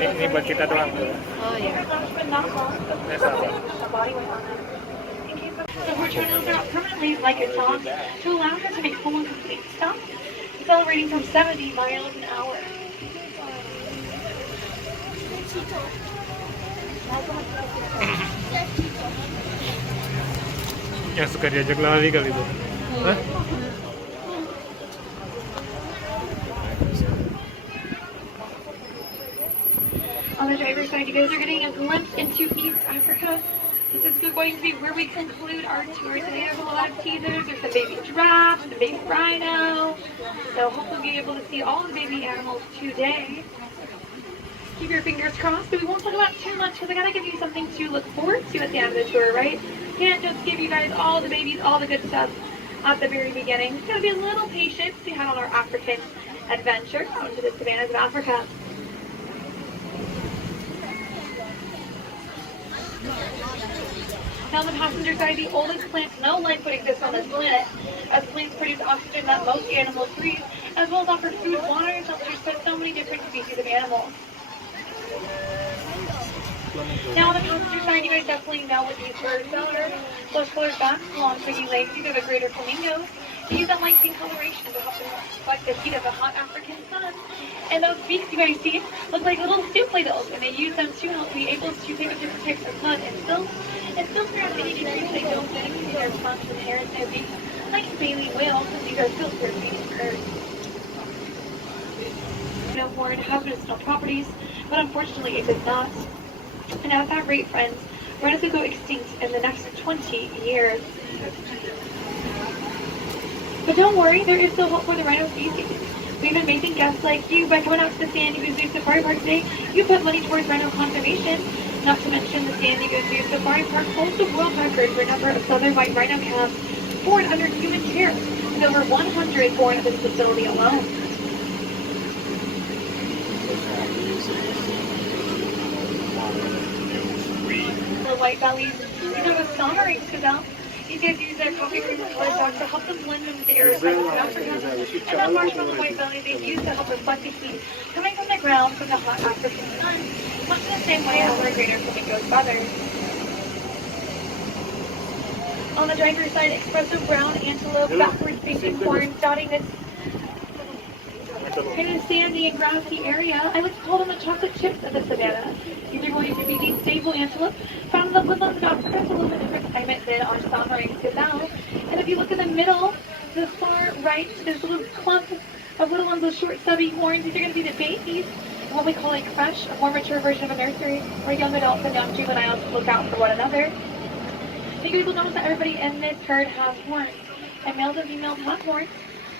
Ini buat kita doang tuh. Oh yeah. So we're trying to open up permanently like it sounds to allow her to make full and complete stop, accelerating from 70 miles an hour. Yang suka diajak lari kali itu. Hah? On the driver's side, you guys are getting a glimpse into East Africa. This is going to be where we conclude our tour today. There's a lot of teasers. There's the baby giraffe, the baby rhino. So hopefully we'll be able to see all the baby animals today. Keep your fingers crossed, but we won't talk about too much because I gotta give you something to look forward to at the end of the tour, right? Can't just give you guys all the babies, all the good stuff at the very beginning. It's gotta be a little patient to head on our African adventure out into the savannas of Africa. Now on the passenger side, the oldest plant no life would exist on this planet, as plants produce oxygen that most animals breathe, as well as offer food, water, and shelter to so many different species of animals. Now on the passenger side, you guys definitely know what these birds are. Those colored backs, long pretty legs, these are the greater flamingos. They use that light pink coloration to help them reflect the heat of the hot African sun. And those beaks you guys see look like little soup ladles, and they use them to help be able to pick up different types of mud and filter out any nutrients they don't get into their trunks and hair and their beaks, like baleen whales, and these are filtered feeding birds. Horn has medicinal properties, but unfortunately it does not. And at that rate, friends, rhinos will go extinct in the next 20 years. But don't worry, there is still hope for the rhino species. We have amazing guests like you. By coming out to the San Diego Zoo Safari Park today, you put money towards rhino conservation. Not to mention the San Diego Zoo Safari Park holds the world record for number of southern white rhino calves born under human care, with over 100 born at this facility alone. white bellies. These are the sonorings gazelle. These guys use their coffee cream colored dogs to help them blend in with the air of Africa. And that marshmallow white belly they use to help reflect the heat coming from the ground from the hot African sun, much in the same way as our greater flamingo's brothers. On the driver's side, expressive brown antelope, backwards facing horns, dotting this kind of sandy and grassy area. I like to call them the chocolate chips of the savannah. These are going to be the sable antelope, found in the woodlands of Africa. It's a little bit different climate than our sonorings gazelle. And if you look in the middle, the far right, there's a little clump of little ones with short stubby horns. These are going to be the babies, what we call a creche, a more mature version of a nursery, where young adults and young juveniles look out for one another. I think you'll notice that everybody in this herd has horns, and males and females have horns,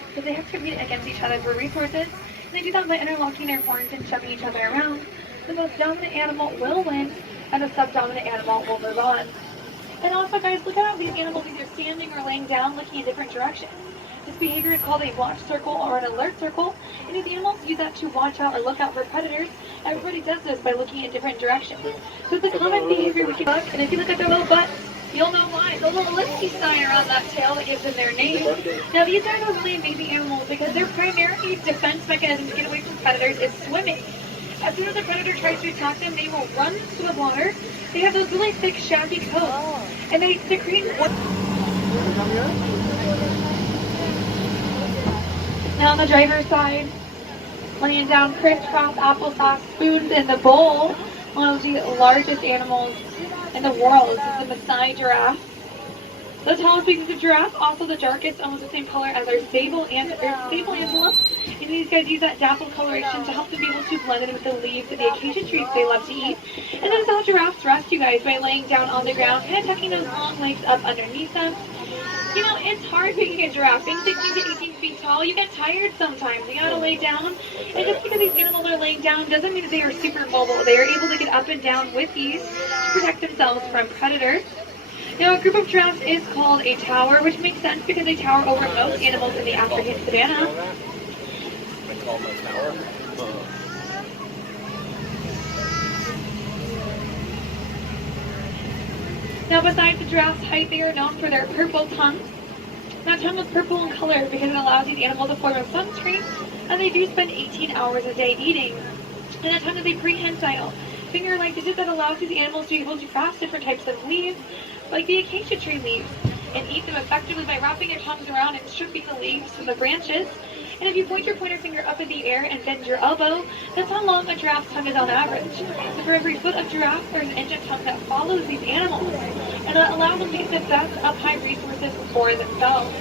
because they have to compete against each other for resources, and they do that by interlocking their horns and shoving each other around. The most dominant animal will win, and the subdominant animal will move on. And also, guys, look at how these animals either standing or laying down, looking in different directions. This behavior is called a watch circle or an alert circle, and these animals use that to watch out or look out for predators. Everybody does this by looking in different directions. So it's a common behavior we can look, and if you look at their little butts, you'll know why. The little ellipse sign around that tail that gives them their name. Now these are really amazing animals because their primary defense mechanism to get away from predators is swimming. As soon as a predator tries to attack them, they will run to the water. They have those really thick, shaggy coats, and they secrete. Now on the driver's side, laying down crisscross applesauce spoons in the bowl, one of the largest animals in the world. This is the Maasai giraffe. The tallest species of giraffe, also the darkest, almost the same color as our sable antelope. And these guys use that dappled coloration to help them be able to blend in with the leaves of the acacia trees they love to eat. And then how giraffes rest, you guys, by laying down on the ground, kind of tucking those long legs up underneath them. You know, it's hard being a giraffe. Being 16 to 18 feet tall, you get tired sometimes. You gotta lay down. And just because these animals are laying down doesn't mean that they are super mobile. They are able to get up and down with ease to protect themselves from predators. Now, a group of giraffes is called a tower, which makes sense because they tower over most animals in the African savannah. Now, besides the giraffe's height, they are known for their purple tongues. That tongue is purple in color because it allows these animals a form of sunscreen, and they do spend 18 hours a day eating. And that tongue is a prehensile, finger-like digit that allows these animals to be able to grasp different types of leaves, like the acacia tree leaves, and eat them effectively by wrapping their tongues around and stripping the leaves from the branches. And if you point your pointer finger up in the air and bend your elbow, that's how long a giraffe's tongue is on average. So for every foot of giraffe, there's an inch of tongue that follows these animals, and that allows them to get the best up-high resources for themselves.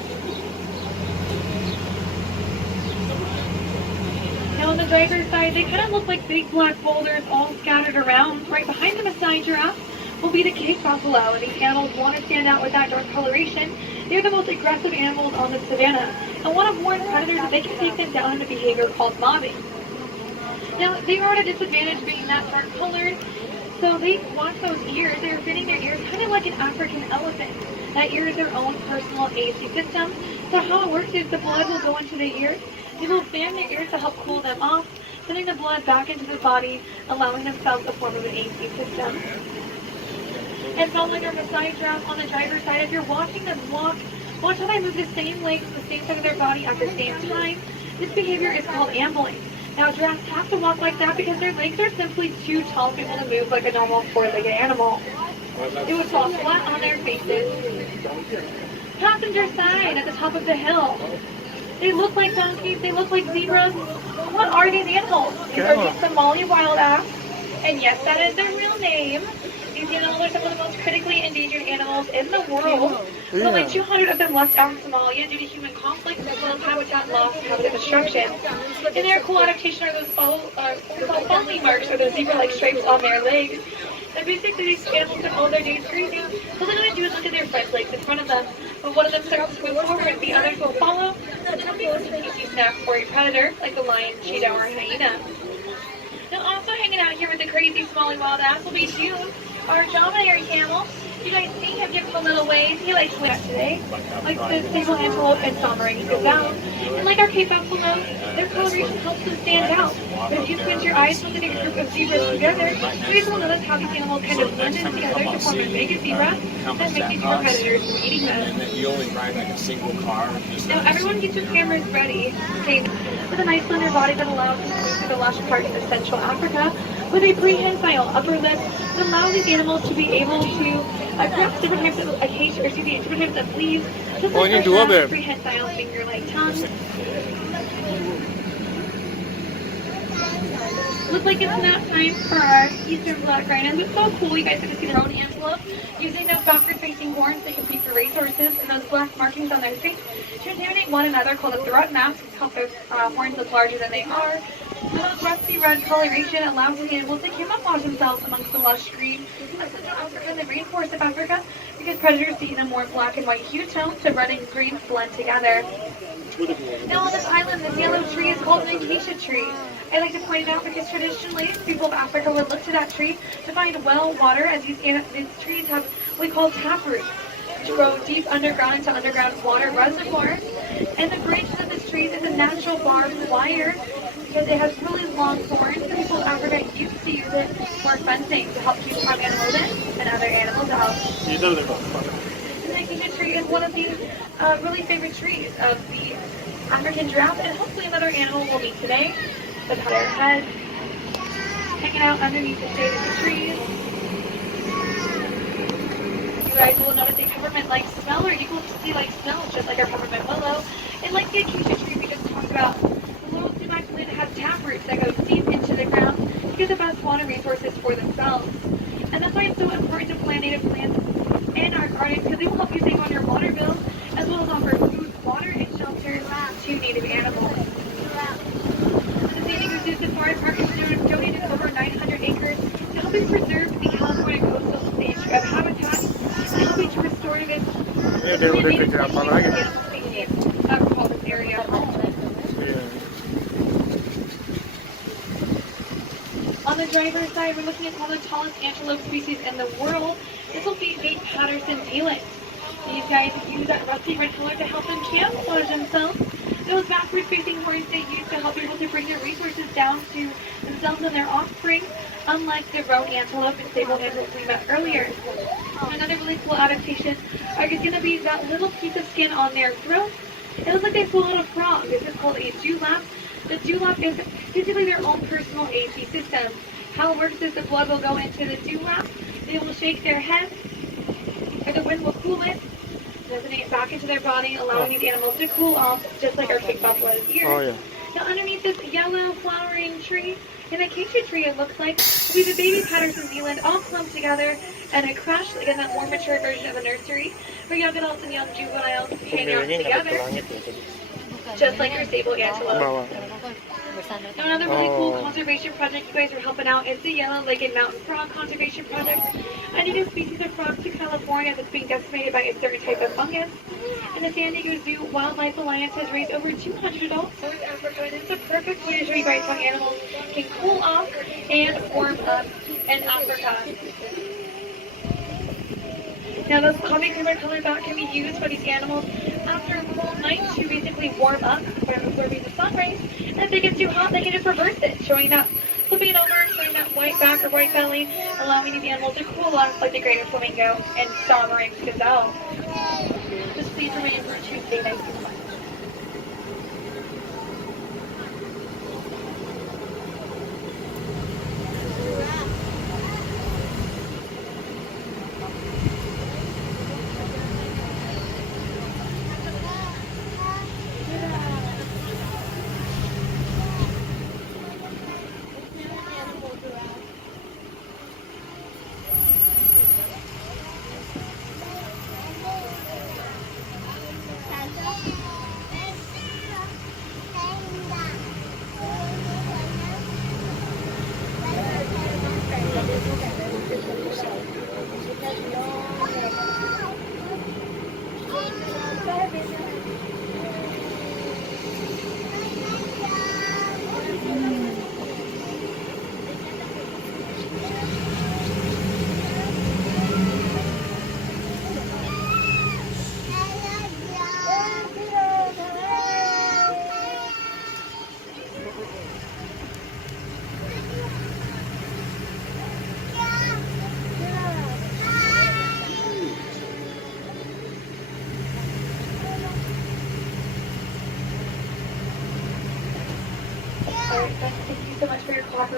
Now on the driver's side, they kind of look like big black boulders all scattered around. Right behind the Maasai giraffe will be the cave buffalo, and these animals want to stand out with that dark coloration. They're the most aggressive animals on the savannah, and want to warn predators that they can take them down in a behavior called mobbing. Now, they are at a disadvantage being that dark colored, so they watch those ears. They're fitting their ears kind of like an African elephant. That ear is their own personal AC system. So how it works is the blood will go into the ears. They will fan their ears to help cool them off, sending the blood back into the body, allowing themselves a form of an AC system. And so like our Maasai giraffe on the driver's side, if you're watching them walk, watch how they move the same legs to the same side of their body at the same time. This behavior is called ambling. Now giraffes have to walk like that because their legs are simply too tall to be able to move like a normal four-legged animal. They would fall flat on their faces. Passenger side at the top of the hill. They look like donkeys, they look like zebras. What are these animals? These are the Somali wild ass. And yes, that is their real name. These animals are some of the most critically endangered animals in the world. With only 200 of them left out in Somalia due to human conflict as well as habitat loss and habitat destruction. And their cool adaptation are those folly marks or those zebra-like stripes on their legs. And basically these animals spend all their days grazing. All they're going to do is look at their front legs in front of them. When one of them starts to move forward, the others will follow. And that becomes an easy snack for a predator like a lion, cheetah, or a hyena. Now also hanging out here with the crazy Somali wild ass will be June, our dominary camel. You guys see him give him a little wave. He likes wave today. Like the sable antelope and sombering goes out. And like our Cape Buffalo, their coloration helps them stand out. But if you squint your eyes, look at a group of zebras together, you guys will notice how these animals kind of blend in together to form a mega zebra that make these poor predators from eating them. You only ride like a single car. Now everyone get your cameras ready. Okay, with a nice slender body that allows them to move through the lush parts of Central Africa, with a prehensile upper lip that allows these animals to be able to grasp different types of acacia, or excuse me, different types of leaves, just like our prehensile finger-like tongue. Looks like it's not time for our eastern black rhinos. It's so cool. You guys get to see their own antelope using those backward-facing horns. They compete for resources, and those black markings on their face to intimidate one another, called a throat mask, to help those horns look larger than they are. And those rusty red coloration allows the animals to camouflage themselves amongst the lush green of Central Africa and the rainforest of Africa, because predators see them more black and white hue tones, so red and green blend together. Now on this island, this yellow tree is called an acacia tree. I like to point it out because traditionally, people of Africa would look to that tree to find well water, as these trees have what we call taproots, which grow deep underground into underground water reservoirs. And the branches of this tree is a natural barbed wire because it has really long thorns. The people of Africa used to use it for fencing to help keep farm animals in and other animals out. And the acacia tree is one of the really favorite trees of the African giraffe, and hopefully another animal we'll meet today. With their head hanging out underneath the shade of the trees. You guys will notice a peppermint-like smell, or you will see like smells just like our peppermint willow. And like the acacia tree we just talked about, the little sumac plant has taproots that go deep into the ground to get the best water resources for themselves. And that's why it's so important to plant native plants in our gardens, because they will help you save on your water bills, as well as offer food, water, and shelter to native animals. The Safari Park has donated over 900 acres to helping preserve the California coastal stage of habitat and helping to restore this species of this area. On the driver's side, we're looking at one of the tallest antelope species in the world. This will be the Patterson eland. These guys use that rusty red color to help them camouflage themselves. Those backward-facing horns they use to help people to bring their resources down to themselves and their offspring, unlike the roan antelope and sable antelope we met earlier. Another really cool adaptation is going to be that little piece of skin on their throat. It looks like they swallowed a frog. This is called a dewlap. The dewlap is basically their own personal AC system. How it works is the blood will go into the dewlap, they will shake their head, or the wind will cool it, resonate it back into their body, allowing these animals to cool off, just like our Cape Buffalo's ears. Oh, yeah. Now underneath this yellow flowering tree, an acacia tree it looks like, will be the baby Patterson eland all clumped together and a crush, like in that more mature version of a nursery, where young adults and young juveniles hang out together, just like our sable antelope. Now another really cool conservation project you guys are helping out is the yellow-legged mountain frog conservation project. A native species of frogs to California that's being decimated by a certain type of fungus. And the San Diego Zoo Wildlife Alliance has raised over 200 adults in North Africa, and it's a perfect way to show you guys how animals can cool off and warm up in Africa. Now those coffee creamer color back can be used by these animals after a cold night to basically warm up by absorbing the sun rays. And if they get too hot, they can just reverse it, showing that, flipping it over, showing that white back or white belly, allowing these animals to cool off like the greater flamingo and sombering gazelle. Just please remember to stay nice and quiet.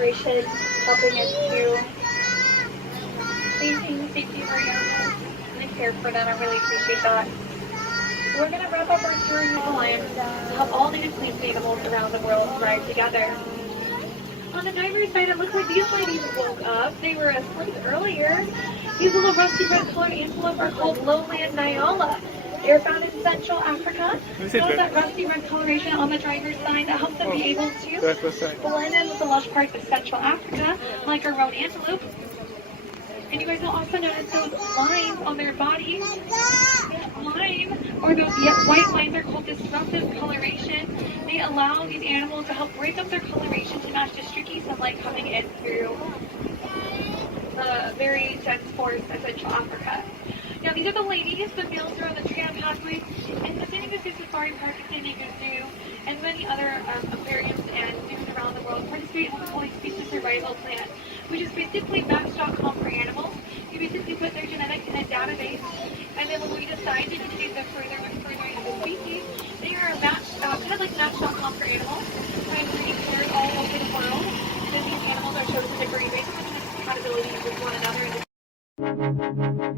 Declaration helping us to maintain the safety of our animals and care for them. I really appreciate that. We're going to wrap up our tour in the Lions to help all native plants and animals around the world thrive together. On the diver's side, it looks like these ladies woke up. They were asleep earlier. These little rusty red colored antelope are called lowland Nyala. They're found in Central Africa. Notice that rusty red coloration on the driver's side that helps them be able to blend in with the lush parts of Central Africa, like our roan antelope. And you guys will also notice those lines on their body. Lime, or those white lines, are called disruptive coloration. They allow these animals to help break up their coloration to match the streaky sunlight coming in through the very dense forest of Central Africa. Now these are the ladies. The males are on the tram pathways in the San Diego Safari Park, San Diego Zoo, and many other aquariums and zoos around the world participate in the multi-species survival plan, which is basically Match.com for animals. You basically put their genetics in a database, and then when we decide to continue them further into the species, they are a match, kind of like Match.com for animals, when breeding pairs all over the world, and then these animals are chosen to breed based on compatibility with one another.